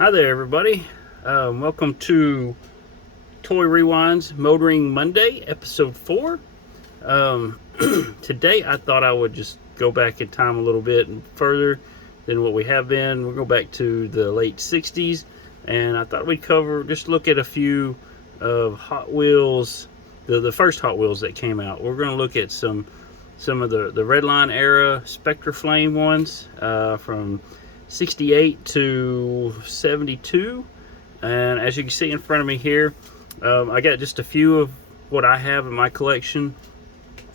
Hi there, everybody. Welcome to Toy Rewinds Motoring Monday, episode 4. Today, I thought I would just go back in time a little bit and further than what we have been. We'll go back to the late 60s, and I thought we'd look at a few of Hot Wheels, the first Hot Wheels that came out. We're going to look at some of the Redline era Spectre Flame ones from 68 to 72, and as you can see in front of me here, I got just a few of what I have in my collection.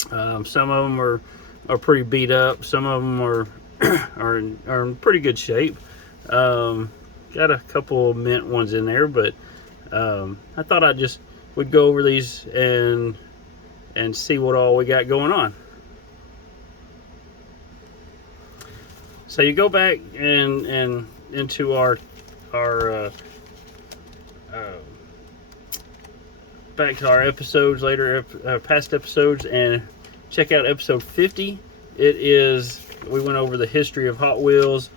Some of them are pretty beat up. Some of them are are in pretty good shape. Got a couple of mint ones in there, but I thought would go over these and see what all we got going on. So you go back and into our back to our episodes past episodes, and check out episode 50. We went over the history of Hot Wheels,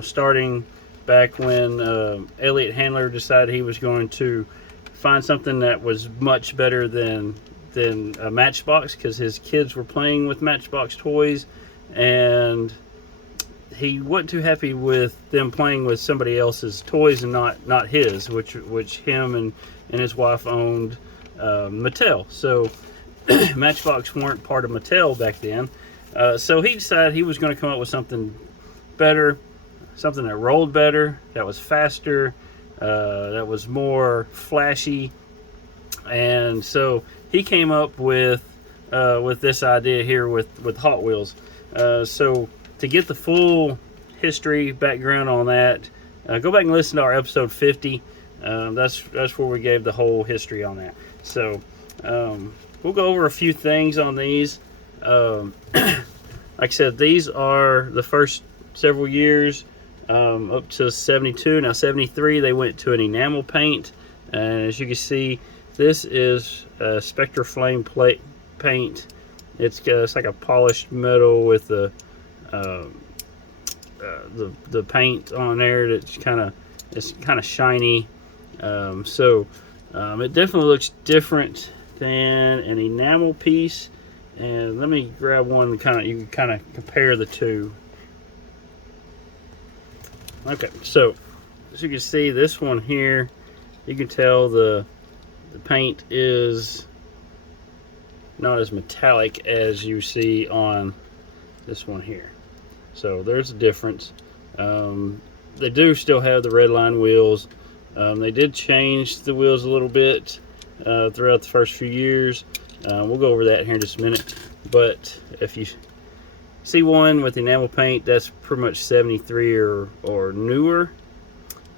starting back when Elliot Handler decided he was going to find something that was much better than a Matchbox, because his kids were playing with Matchbox toys, and he wasn't too happy with them playing with somebody else's toys and not his, which him and his wife owned Mattel. So Matchbox weren't part of Mattel back then. So he decided he was going to come up with something better, something that rolled better, that was faster, that was more flashy. And so he came up with this idea here with Hot Wheels. So to get the full history background on that, go back and listen to our episode 50. That's where we gave the whole history on that. So we'll go over a few things on these. Like I said, these are the first several years up to 72. Now 73, they went to an enamel paint, and as you can see, this is a Spectre Flame paint. It's like a polished metal with the paint on there that's kind of shiny. It definitely looks different than an enamel piece. And let me grab one and you can kind of compare the two. Okay, so as you can see, this one here, you can tell the paint is not as metallic as you see on this one here. So there's a difference. They do still have the Redline wheels. They did change the wheels a little bit throughout the first few years. We'll go over that here in just a minute. But if you see one with enamel paint, that's pretty much 73 or newer.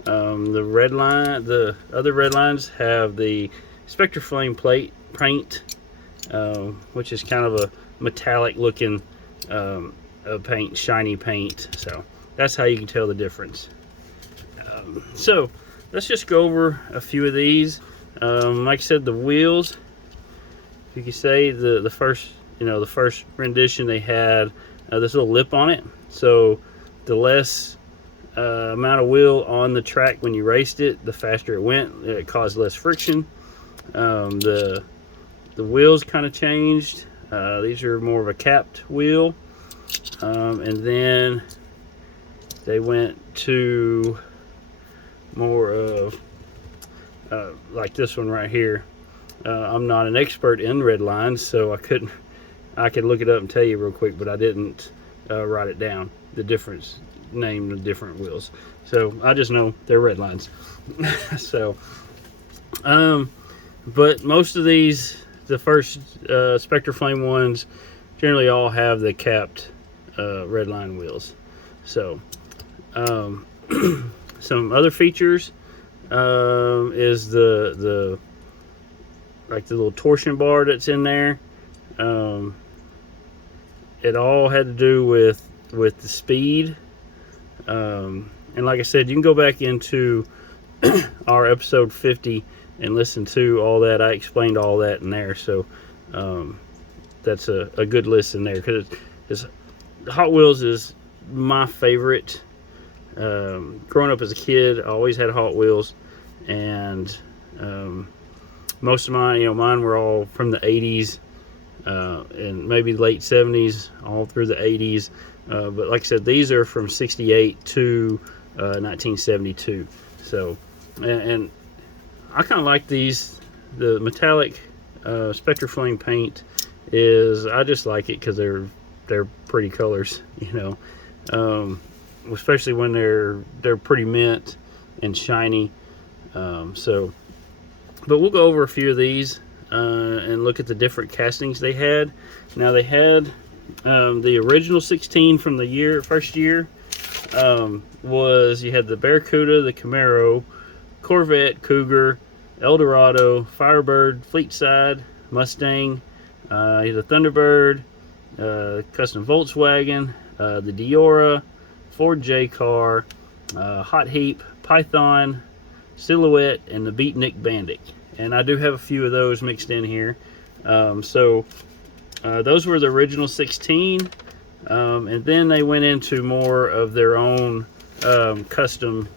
The other Redlines have the Spectre Flame paint, which is kind of a metallic looking paint, shiny paint. So that's how you can tell the difference. So let's just go over a few of these. Like I said, the wheels, you can say the first rendition, they had this little lip on it, so the less amount of wheel on the track when you raced it, the faster it went. It caused less friction. The wheels kind of changed. These are more of a capped wheel. And then they went to more of like this one right here. I'm not an expert in red lines, so I could look it up and tell you real quick, but I didn't write it down, the difference, name the different wheels. So I just know they're red lines. So but most of these, the first Spectre Flame ones, generally all have the capped Redline wheels. So some other features is the little torsion bar that's in there. It all had to do with the speed. And like I said, you can go back into our episode 50 and listen to all that. I explained all that in there. So that's a good listen there, because Hot Wheels is my favorite growing up as a kid, I always had Hot Wheels, and most of mine, mine were all from the 80s, and maybe late 70s, all through the 80s. But like I said, these are from 68 to 1972. So, and I kind of like these. The metallic Spectre Flame paint I just like it because they're pretty colors, especially when they're pretty mint and shiny. But we'll go over a few of these and look at the different castings they had. Now they had the original 16 from the first year was, you had the Barracuda, the Camaro, Corvette, Cougar, Eldorado, Firebird, Fleetside, Mustang, the Thunderbird, custom Volkswagen, the Diora, Ford J car, Hot Heap, Python, Silhouette, and the Beatnik Bandit. And I do have a few of those mixed in here. Those were the original 16, and then they went into more of their own custom,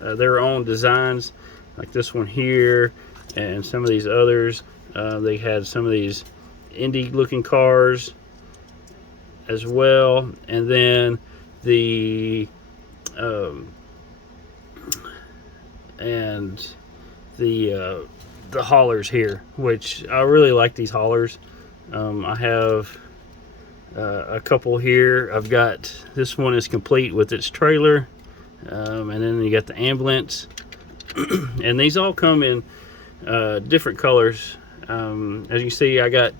their own designs, like this one here, and some of these others. They had some of these indie looking cars as well, and then the haulers here, which I really like these haulers. I have a couple here. I've got, this one is complete with its trailer, and then you got the ambulance, and these all come in different colors. As you can see, I got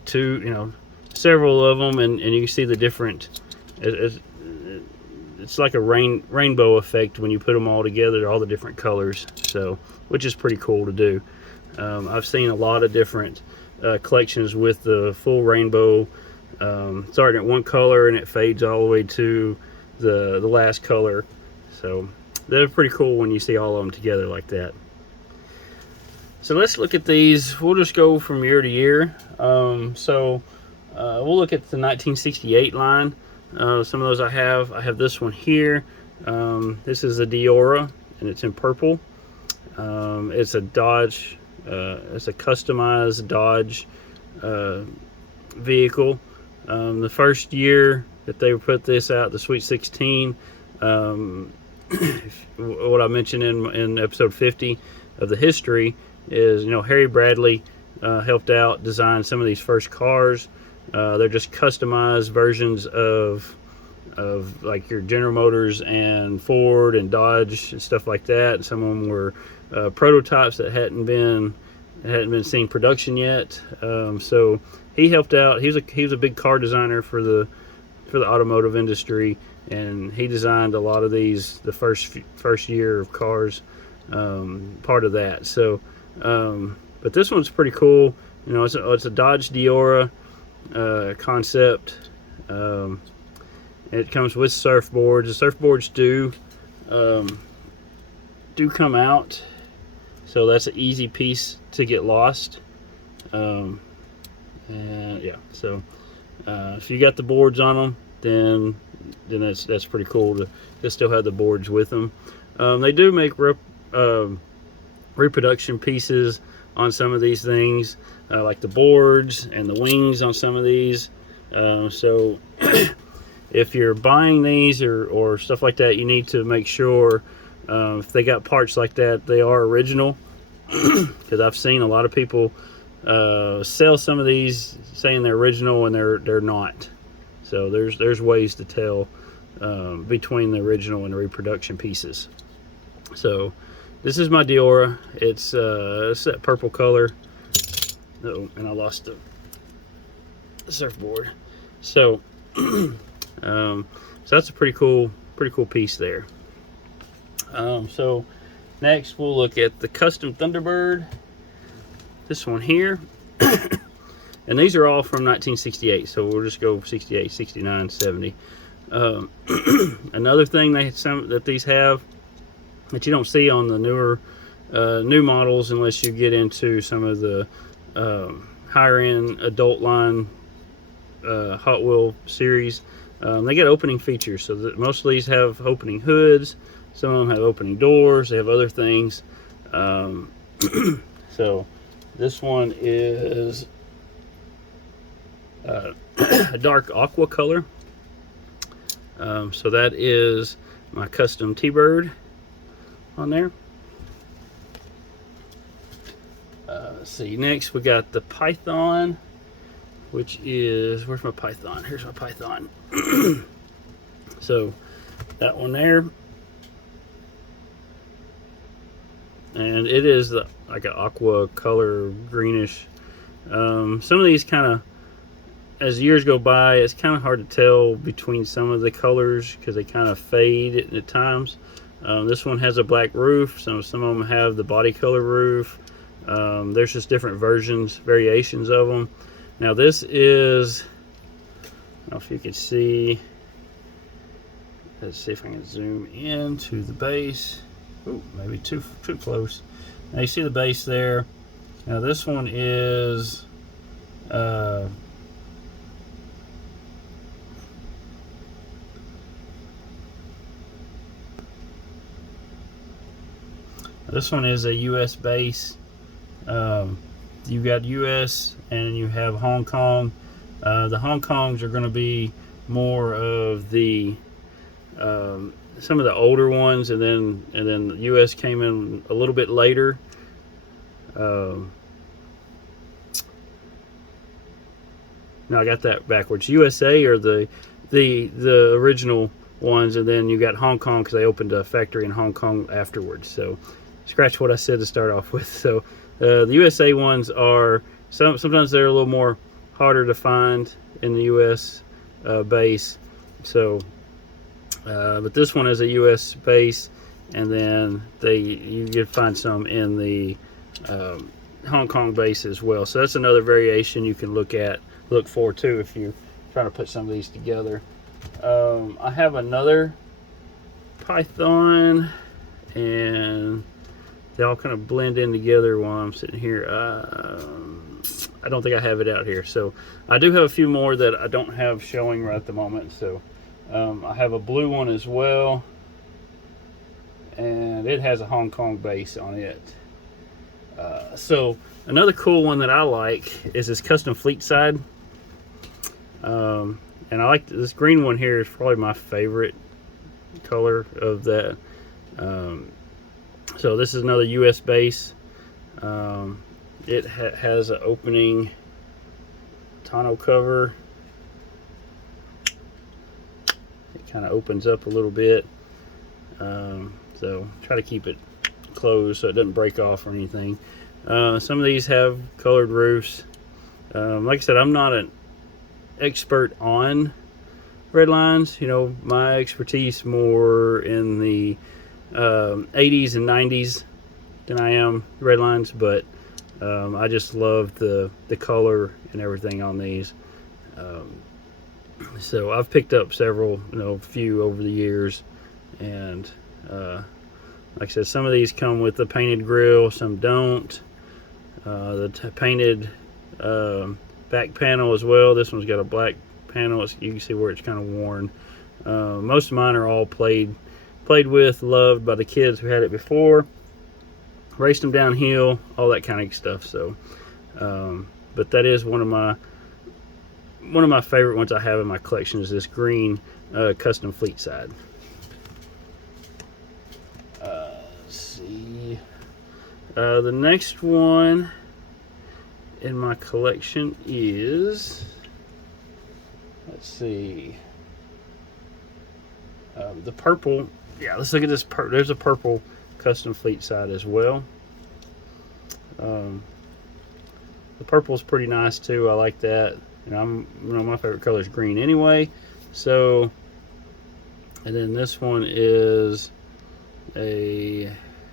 several of them, and you can see the different, it's like a rainbow effect when you put them all together, all the different colors, so, which is pretty cool to do. I've seen a lot of different collections with the full rainbow, starting at one color and it fades all the way to the last color. So they're pretty cool when you see all of them together like that. So let's look at these. We'll just go from year to year. We'll look at the 1968 line. Some of those I have. I have this one here. This is a Diora, and it's in purple. It's a Dodge. It's a customized Dodge vehicle. The first year that they put this out, the Sweet 16, what I mentioned in episode 50 of the history is, Harry Bradley helped out design some of these first cars. They're just customized versions of like your General Motors and Ford and Dodge and stuff like that. Some of them were prototypes that hadn't been seen production yet. So he helped out. He was a big car designer for the automotive industry, and he designed a lot of these the first year of cars, part of that. So but this one's pretty cool. It's a Dodge Diora concept. It comes with surfboards. The surfboards do come out, so that's an easy piece to get lost. And yeah, so if you got the boards on them, then that's pretty cool to still have the boards with them. They do make reproduction pieces on some of these things, like the boards and the wings on some of these. So if you're buying these or stuff like that, you need to make sure if they got parts like that, they are original. Because I've seen a lot of people sell some of these saying they're original, and they're not. So there's ways to tell between the original and the reproduction pieces. So this is my Diora. It's that purple color. Oh, and I lost the surfboard. So so that's a pretty cool piece there. So next we'll look at the custom Thunderbird. This one here. And these are all from 1968, so we'll just go 68, 69, 70. Another thing that these have that you don't see on the new models unless you get into some of the higher end adult line Hot Wheel series, They got opening features, so that most of these have opening hoods. Some of them have opening doors. They have other things. So this one is a dark aqua color. So that is my custom T-Bird on there. Let's see, next we got the Python, which is, where's my Python? Here's my Python. So that one there. And it is like an aqua color, greenish. Some of these kind of, as years go by, it's kind of hard to tell between some of the colors because they kind of fade at times. This one has a black roof. Some of them have the body color roof. There's just different versions, variations of them. Now this is, I don't know if you can see. Let's see if I can zoom in to the base. Ooh, maybe too close. Now you see the base there. Now this one is this one is a US base. You got US and you have Hong Kong. The Hong Kongs are going to be more of the some of the older ones, and then the US came in a little bit later. No, I got that backwards. USA are the original ones, and then you got Hong Kong because they opened a factory in Hong Kong afterwards. So scratch what I said to start off with. So the USA ones are sometimes they're a little more harder to find in the US base. So but this one is a US base, and then you can find some in the Hong Kong base as well. So that's another variation you can look for too if you're trying to put some of these together. I have another Python, and they all kind of blend in together while I'm sitting here. I don't think I have it out here, so I do have a few more that I don't have showing right at the moment. So I have a blue one as well, and it has a Hong Kong base on it. So another cool one that I like is this custom fleet side. And I like this green one here is probably my favorite color of that. So this is another US base. It has an opening tonneau cover. It kind of opens up a little bit. So try to keep it closed so it doesn't break off or anything. Some of these have colored roofs. Like I said, I'm not an expert on Redlines. You know, my expertise more in the 80s and 90s than I am Redlines, but I just love the color and everything on these. So I've picked up several, few over the years, and like I said, some of these come with the painted grille, some don't. The painted back panel as well. This one's got a black panel. You can see where it's kind of worn. Most of mine are all played with, loved by the kids who had it before, raced them downhill, all that kind of stuff. So but that is one of my favorite ones I have in my collection, is this green custom fleet side. Let's see, the next one in my collection is, let's see, the purple. Yeah, let's look at this. There's a purple custom fleet side as well. The purple is pretty nice too. I like that. And my favorite color is green anyway. So, and then this one is a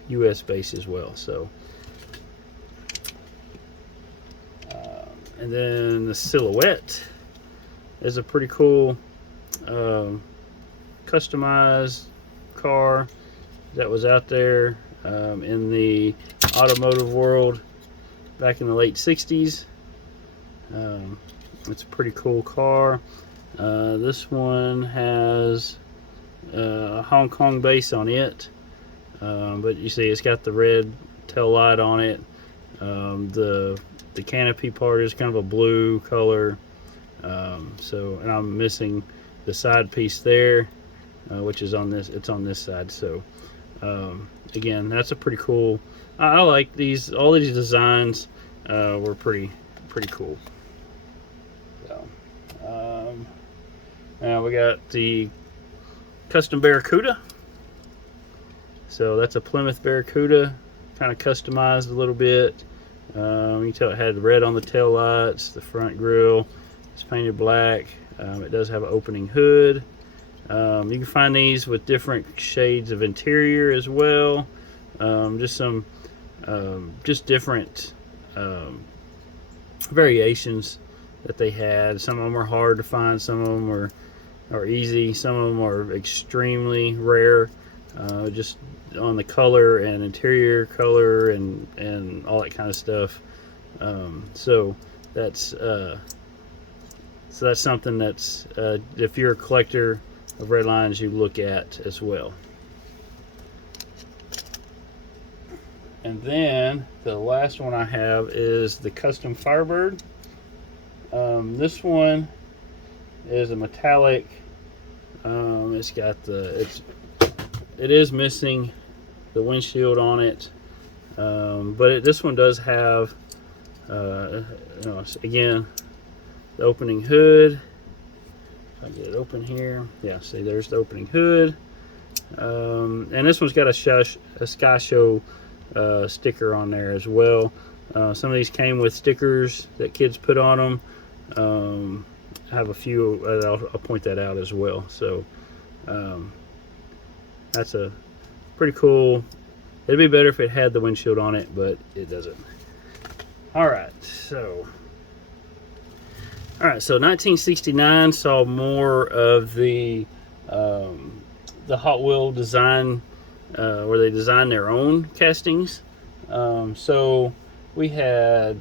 US base as well. So, and then the silhouette is a pretty cool customized car that was out there in the automotive world back in the late 60s. It's a pretty cool car. This one has a Hong Kong base on it, but you see it's got the red tail light on it. The canopy part is kind of a blue color. And I'm missing the side piece there, which is on this. It's on this side. So again, that's a pretty cool. I like these. All these designs were pretty cool. So now we got the custom Barracuda. So that's a Plymouth Barracuda, kind of customized a little bit. You can tell it had red on the tail lights, the front grille. It's painted black. It does have an opening hood. You can find these with different shades of interior as well. Just some, just different variations that they had. Some of them are hard to find. Some of them are easy. Some of them are extremely rare. Just on the color and interior color and all that kind of stuff. So that's something that's if you're a collector of Redlines, you look at as well. And then the last one I have is the custom Firebird. This one is a metallic. It's got it is missing the windshield on it, but this one does have again, the opening hood. If I get it open here, yeah, see there's the opening hood. And this one's got a Sky Show sticker on there as well. Some of these came with stickers that kids put on them. I have a few, I'll point that out as well. So that's a pretty cool. It'd be better if it had the windshield on it, but it doesn't. All right, so 1969 saw more of the Hot Wheel design, where they designed their own castings. So we had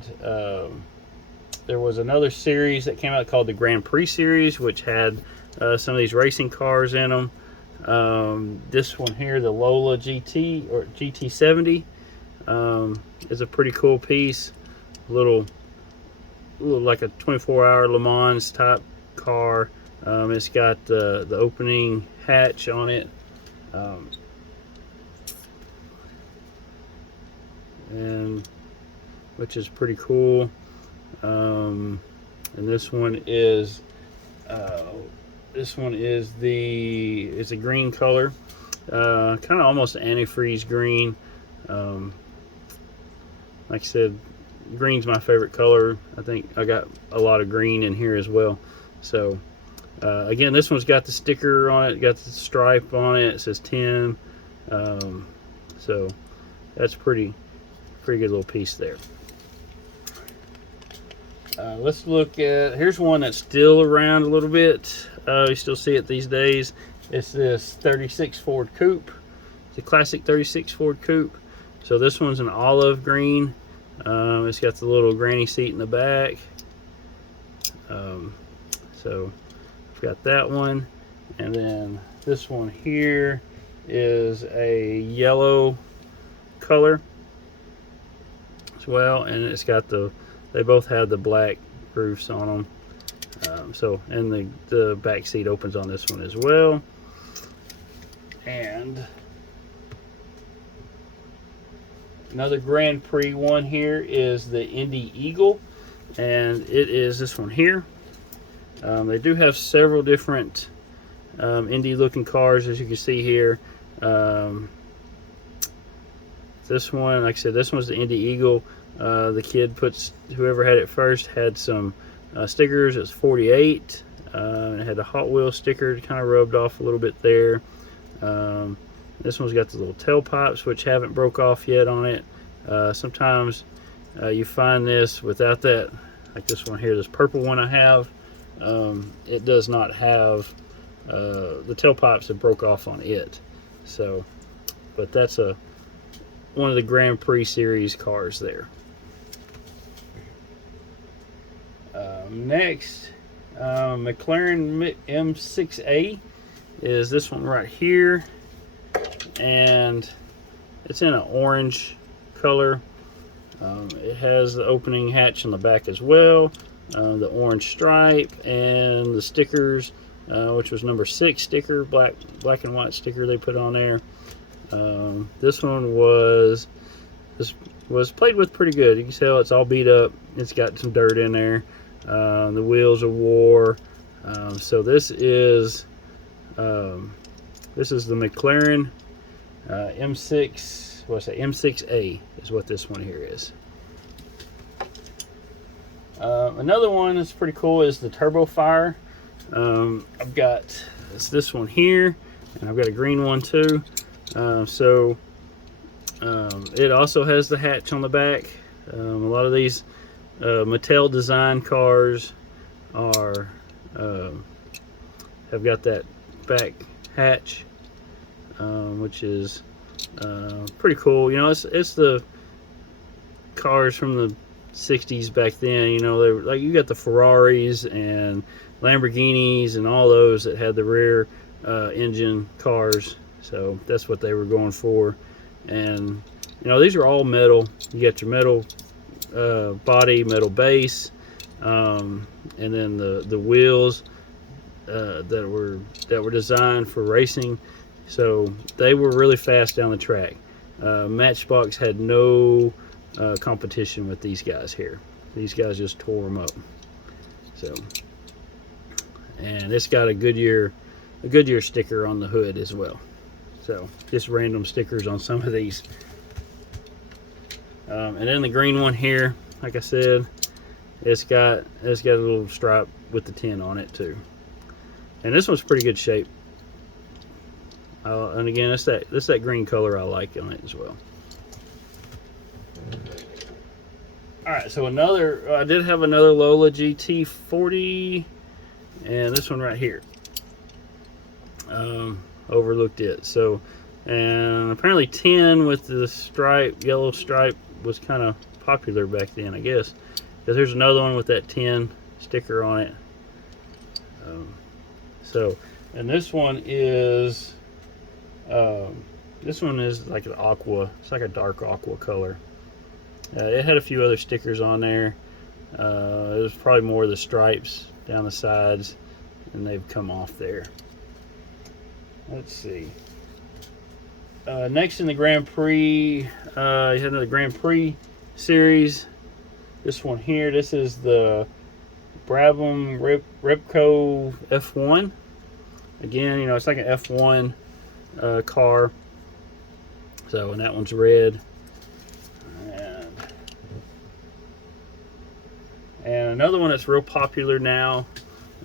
there was another series that came out called the Grand Prix series, which had some of these racing cars in them. This one here, the Lola GT or GT70, is a pretty cool piece. Little like a 24-hour Le Mans type car. It's got the opening hatch on it, and which is pretty cool. And this one is it's a green color, kind of almost antifreeze green. Like I said, green's my favorite color. I think I got a lot of green in here as well. So again, this one's got the sticker on it, got the stripe on it. It says 10. So that's pretty good little piece there. Let's look at, here's one that's still around a little bit. You still see it these days. It's this 36 Ford Coupe. It's a classic 36 Ford Coupe. So this one's an olive green. It's got the little granny seat in the back. So I've got that one. And then this one here is a yellow color as well. And it's got they both have the black roofs on them. And the back seat opens on this one as well. And another Grand Prix one here is the Indy Eagle, and it is this one here. They do have several different Indy looking cars, as you can see here. This one, like I said, this one's the Indy Eagle. Whoever had it first had some stickers. It's 48. It had the Hot Wheels sticker kind of rubbed off a little bit there. This one's got the little tailpipes, which haven't broke off yet on it. Sometimes you find this without that, like this one here, this purple one I have. It does not have, the tailpipes have broke off on it. So, but that's one of the Grand Prix series cars there. Next McLaren M6A is this one right here, and it's in an orange color. It has the opening hatch on the back as well, the orange stripe, and the stickers, which was number 6 sticker, black and white sticker they put on there. This one was played with pretty good. You can tell it's all beat up. It's got some dirt in there. The wheels are wore. So this is the McLaren M6. What's that? M6A is what this one here is. Another one that's pretty cool is the Turbo Fire. I've got this one here, and I've got a green one too. It also has the hatch on the back. A lot of these Mattel design cars are have got that back hatch, which is pretty cool. You know, it's the cars from the 60s back then. You know, they were like, you got the Ferraris and Lamborghinis and all those that had the rear engine cars. So that's what they were going for. And you know, these are all metal. You got your metal body, metal base, and then the wheels that were designed for racing. So they were really fast down the track. Matchbox had no competition with these guys here. These guys just tore them up. So, and it's got a Goodyear sticker on the hood as well. So just random stickers on some of these. And then the green one here, like I said, it's got a little stripe with the 10 on it too. And this one's pretty good shape. And again, it's that green color I like on it as well. All right, so I did have another Lola GT40, and this one right here. Overlooked it. So, and apparently 10 with the stripe, yellow stripe, was kind of popular back then, I guess. Because there's another one with that 10 sticker on it. And this one is like an aqua. It's like a dark aqua color. It had a few other stickers on there. It was probably more of the stripes down the sides, and they've come off there. Let's see. Next in the Grand Prix, you had another Grand Prix series. This one here, this is the Brabham Repco F1. Again, you know, it's like an F1 car. So, and that one's red. And another one that's real popular now,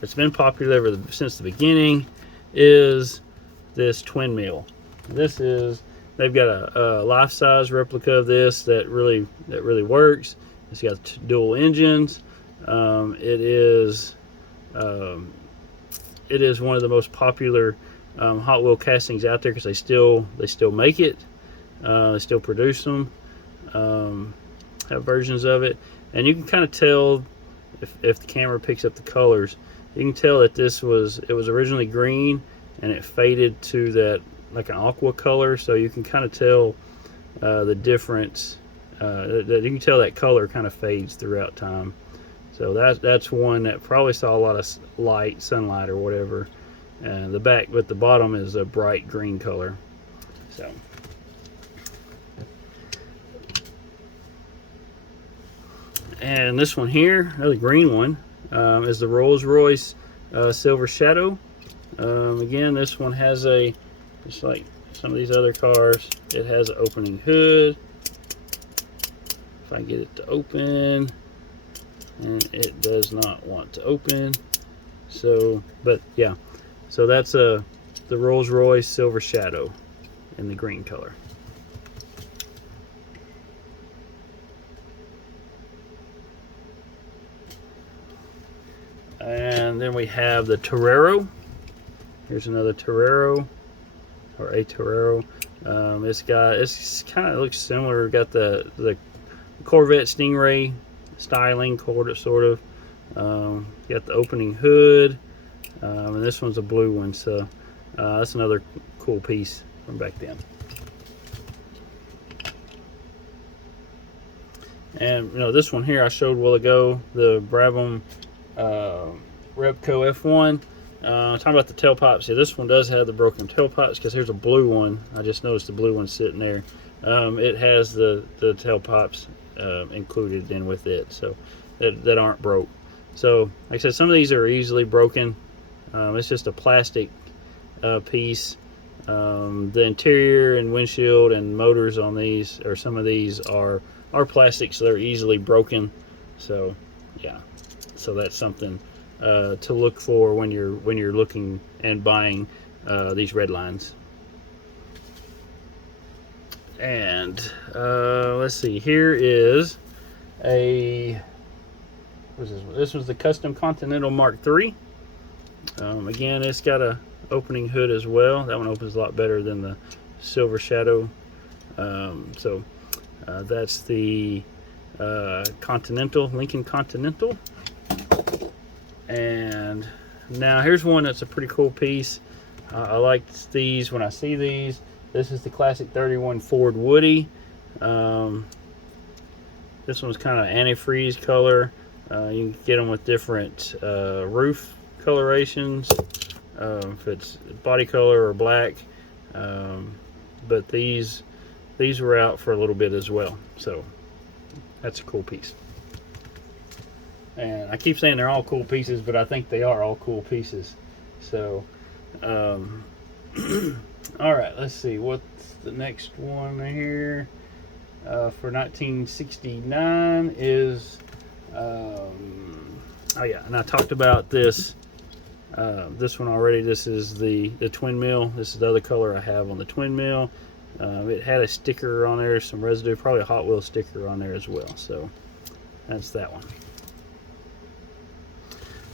it's been popular since the beginning, is this twin mill. They've got a life-size replica of this that really works. It's got dual engines. It is one of the most popular Hot Wheel castings out there because they still make it. They still produce them. Have versions of it, and you can kind of tell if the camera picks up the colors. You can tell that it was originally green and it faded to that like an aqua color, so you can kind of tell the difference. You can tell that color kind of fades throughout time. So that's one that probably saw a lot of sunlight or whatever. And the back, but the bottom is a bright green color. So. And this one here, another green one, is the Rolls-Royce Silver Shadow. Again, this one has just like some of these other cars, it has an opening hood. If I get it to open, and it does not want to open. So, but yeah, so that's the Rolls-Royce Silver Shadow in the green color. And then we have the Torero. Here's another Torero, or a Torero. It's kind of looks similar. Got the Corvette Stingray styling, sort of. Got the opening hood, and this one's a blue one, so that's another cool piece from back then. And this one here I showed a while ago, the Brabham Repco F1. Talking about the tailpipes, yeah, this one does have the broken tailpipes, because here's a blue one. I just noticed the blue one sitting there. It has the tailpipes included in with it, so that aren't broke. So like I said, some of these are easily broken. It's just a plastic piece. The interior and windshield and motors on these, or some of these, are plastic, so they're easily broken. So yeah, so that's something to look for when you're looking and buying these Redlines. And let's see, here is what's this one? This was the Custom Continental Mark III. Again, it's got a opening hood as well. That one opens a lot better than the Silver Shadow. So that's the Lincoln Continental. And now here's one that's a pretty cool piece. I like these when I see these. This is the classic 31 Ford Woody. This one's kind of antifreeze color. You can get them with different roof colorations, if it's body color or black. But these were out for a little bit as well, so that's a cool piece. And I keep saying they're all cool pieces, but I think they are all cool pieces. So all right, let's see what's the next one here. For 1969 is oh yeah, and I talked about this one already. This is the twin mill. This is the other color I have on the twin mill. It had a sticker on there, some residue, probably a Hot Wheels sticker on there as well. So that's that one.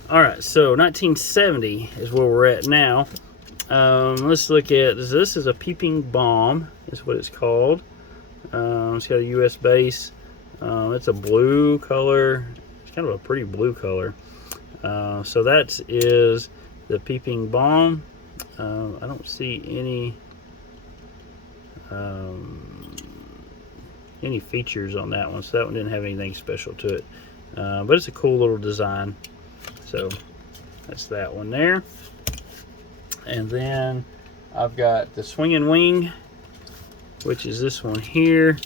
All right, so 1970 is where we're at now. Let's look at this. This is a peeping bomb, is what it's called. It's got a US base. It's a blue color. It's kind of a pretty blue color. So that is the peeping bomb. I don't see any features on that one, so that one didn't have anything special to it. But it's a cool little design. So that's that one there. And then I've got the swinging wing, which is this one here.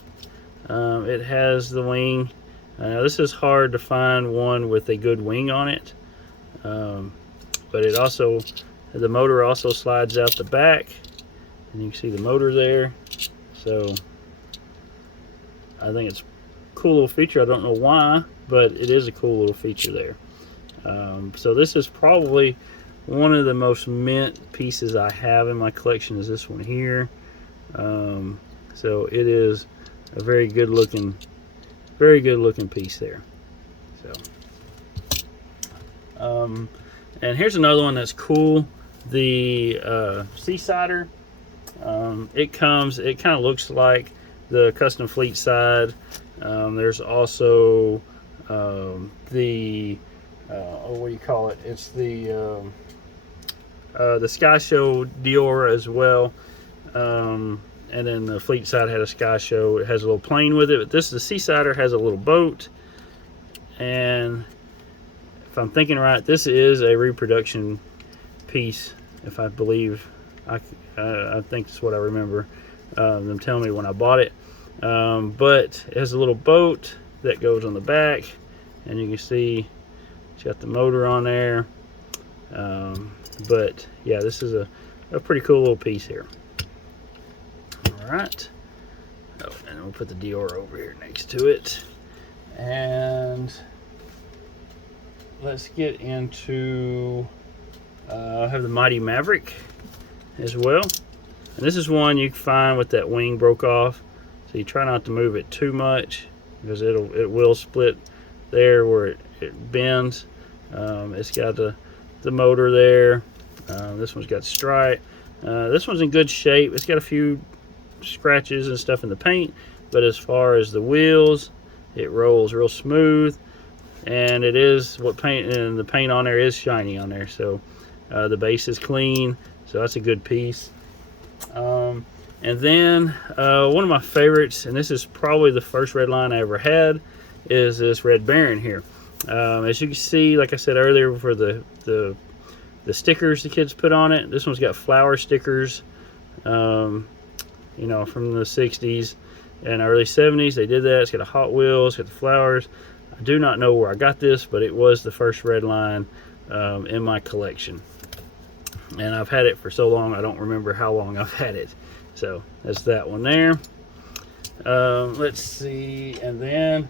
It has the wing. Now this is hard to find one with a good wing on it, but it also, the motor also slides out the back, and you can see the motor there. So I think it's a cool little feature. I don't know why, but it is a cool little feature there. So this is probably one of the most mint pieces I have in my collection, is this one here. So it is a very good looking piece there. So and here's another one that's cool, the Seasider. It kind of looks like the Custom Fleet side. There's also the what do you call it? It's the Sky Show Dior as well. And then the Fleet side had a Sky Show. It has a little plane with it. But the Seasider has a little boat. And if I'm thinking right, this is a reproduction piece, if I believe. I think that's what I remember them telling me when I bought it. But it has a little boat that goes on the back, and you can see it's got the motor on there. But yeah, this is a pretty cool little piece here. All right. Oh, and we'll put the Dior over here next to it. And let's get into, I have the Mighty Maverick as well. And this is one you can find with that wing broke off. So you try not to move it too much, because it will split there where it bends. It's got the motor there. This one's got stripe. This one's in good shape. It's got a few scratches and stuff in the paint, but as far as the wheels, it rolls real smooth. and it is what paint, and the paint on there is shiny on there. So the base is clean, so that's a good piece. And then one of my favorites, and this is probably the first Redline I ever had, is this Red Baron here. As you can see, like I said earlier, for the stickers the kids put on it, this one's got flower stickers, you know, from the 60s and early 70s. They did that. It's got a Hot Wheels, it's got the flowers. I do not know where I got this, but it was the first Redline in my collection. And I've had it for so long, I don't remember how long I've had it. So that's that one there. Let's see, and then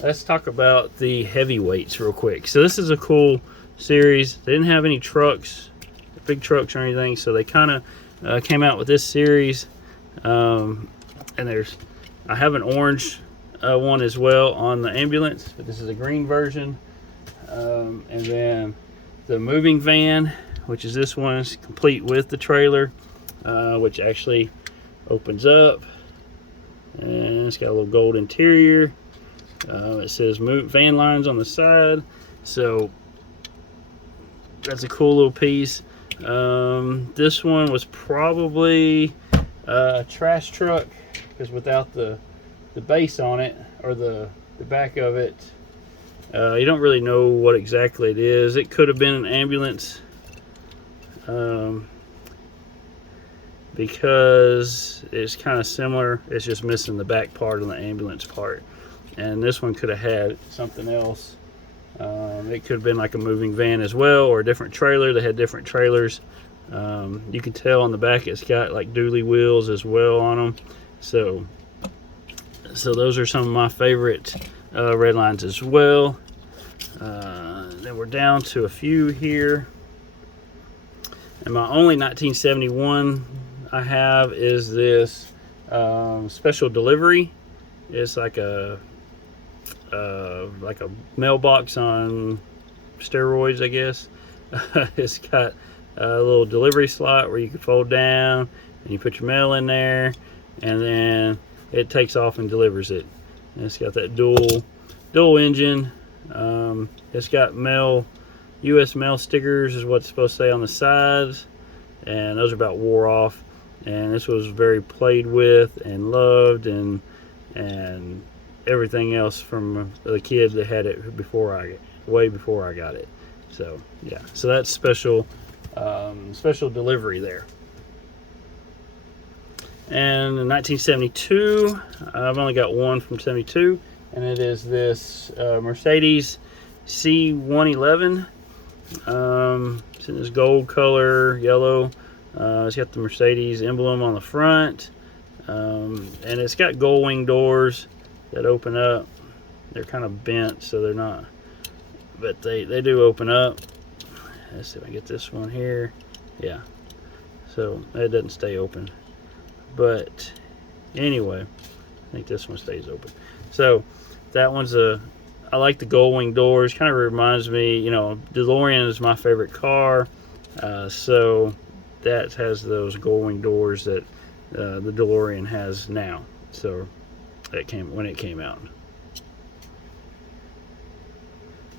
let's talk about the heavyweights real quick. So this is a cool series. They didn't have any trucks, big trucks or anything, so they kind of came out with this series. And I have an orange one as well on the ambulance, but this is a green version. And then the moving van, which is this one, is complete with the trailer, which actually opens up, and it's got a little gold interior. It says van lines on the side, so that's a cool little piece. This one was probably a trash truck, because without the base on it, or the back of it, you don't really know what exactly it is. It could have been an ambulance, because it's kind of similar. It's just missing the back part on the ambulance part. And this one could have had something else. It could have been like a moving van as well, or a different trailer. They had different trailers. You can tell on the back it's got like dually wheels as well on them. So those are some of my favorite Redlines as well. Then we're down to a few here. And my only 1971 I have is this special delivery. It's like a mailbox on steroids, I guess. It's got a little delivery slot where you can fold down and you put your mail in there, and then it takes off and delivers it. And it's got that dual engine. It's got US mail stickers is what it's supposed to say on the sides, and those are about wore off. And this was very played with and loved, and everything else from the kid that had it way before I got it. So yeah, so that's special delivery there. And in 1972, I've only got one from 72, and it is this Mercedes C111. It's in this gold color, yellow. It's got the Mercedes emblem on the front, and it's got gull wing doors that open up. They're kind of bent, so they're not, but they do open up. Let's see if I can get this one here. Yeah, so it doesn't stay open, but anyway, I think this one stays open. So that one's I like the gull wing doors. Kind of reminds me, you know, DeLorean is my favorite car, so that has those gull wing doors that the DeLorean has now. So that when it came out.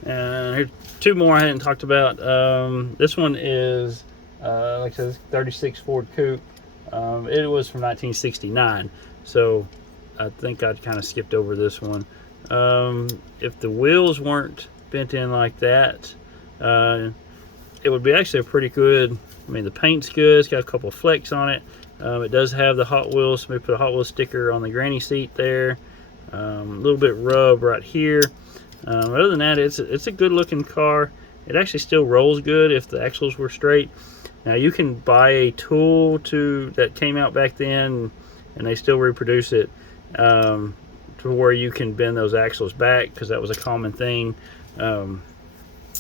And here's two more I hadn't talked about. This one is like I said, 36 Ford Coupe. It was from 1969, so I think I'd kind of skipped over this one. If the wheels weren't bent in like that, it would be actually a pretty good. I mean, the paint's good. It's got a couple of flecks on it. It does have the Hot Wheels. So we put a Hot Wheels sticker on the granny seat there. A little bit rub right here. Other than that, it's a good looking car. It actually still rolls good if the axles were straight. Now you can buy a tool that came out back then, and they still reproduce it, to where you can bend those axles back, because that was a common thing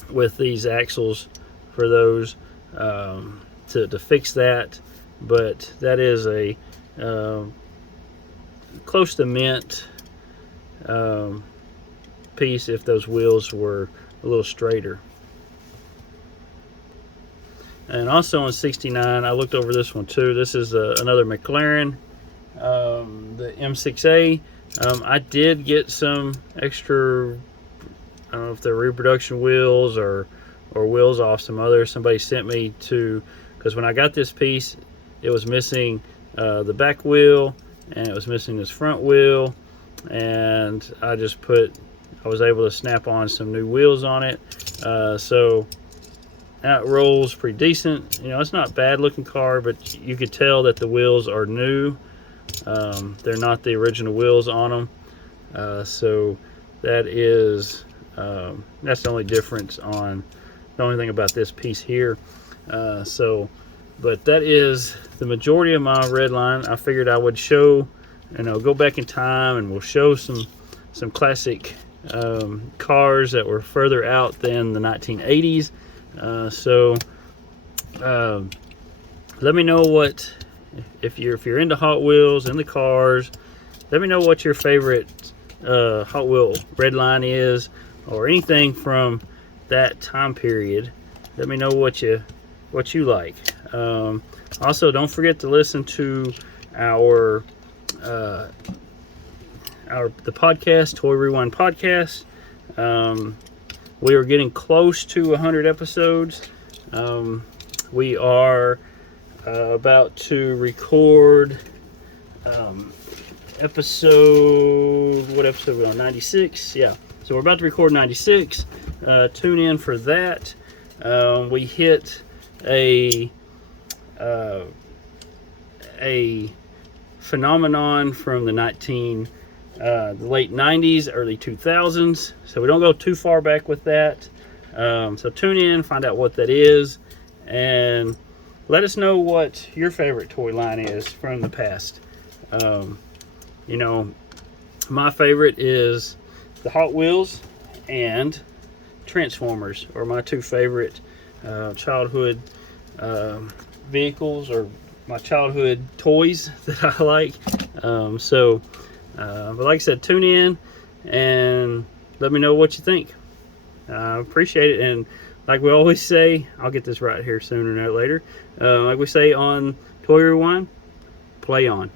with these axles for those, to fix that. But that is a close to mint piece if those wheels were a little straighter. And also in 69, I looked over this one too. This is another McLaren, the M6A. I did get some extra I don't know if they're reproduction wheels or wheels off some other. Somebody sent me to, because when I got this piece, it was missing the back wheel and it was missing this front wheel, and I was able to snap on some new wheels on it. So now it rolls pretty decent. You know, it's not a bad looking car, but you could tell that the wheels are new. They're not the original wheels on them. So that is that's the only difference on the only thing about this piece here. But that is the majority of my Redline. I figured I would show, go back in time and we'll show some classic cars that were further out than the 1980s. Let me know what, if you're into Hot Wheels and the cars, let me know what your favorite Hot Wheel Redline is, or anything from that time period. Let me know what you like. Also, don't forget to listen to the podcast, Toy Rewind podcast. We are getting close to 100 episodes. We are about to record what episode are we on? 96. Yeah, so we're about to record 96. Tune in for that. We hit a phenomenon from the late 90s, early 2000s. So we don't go too far back with that. So tune in, find out what that is, and let us know what your favorite toy line is from the past. My favorite is the Hot Wheels and Transformers, are my two favorite childhood vehicles, or my childhood toys that I like. But like I said, tune in and let me know what you think. I appreciate it. And like we always say, I'll get this right here sooner or later. Like we say on Toy Rewind, play on.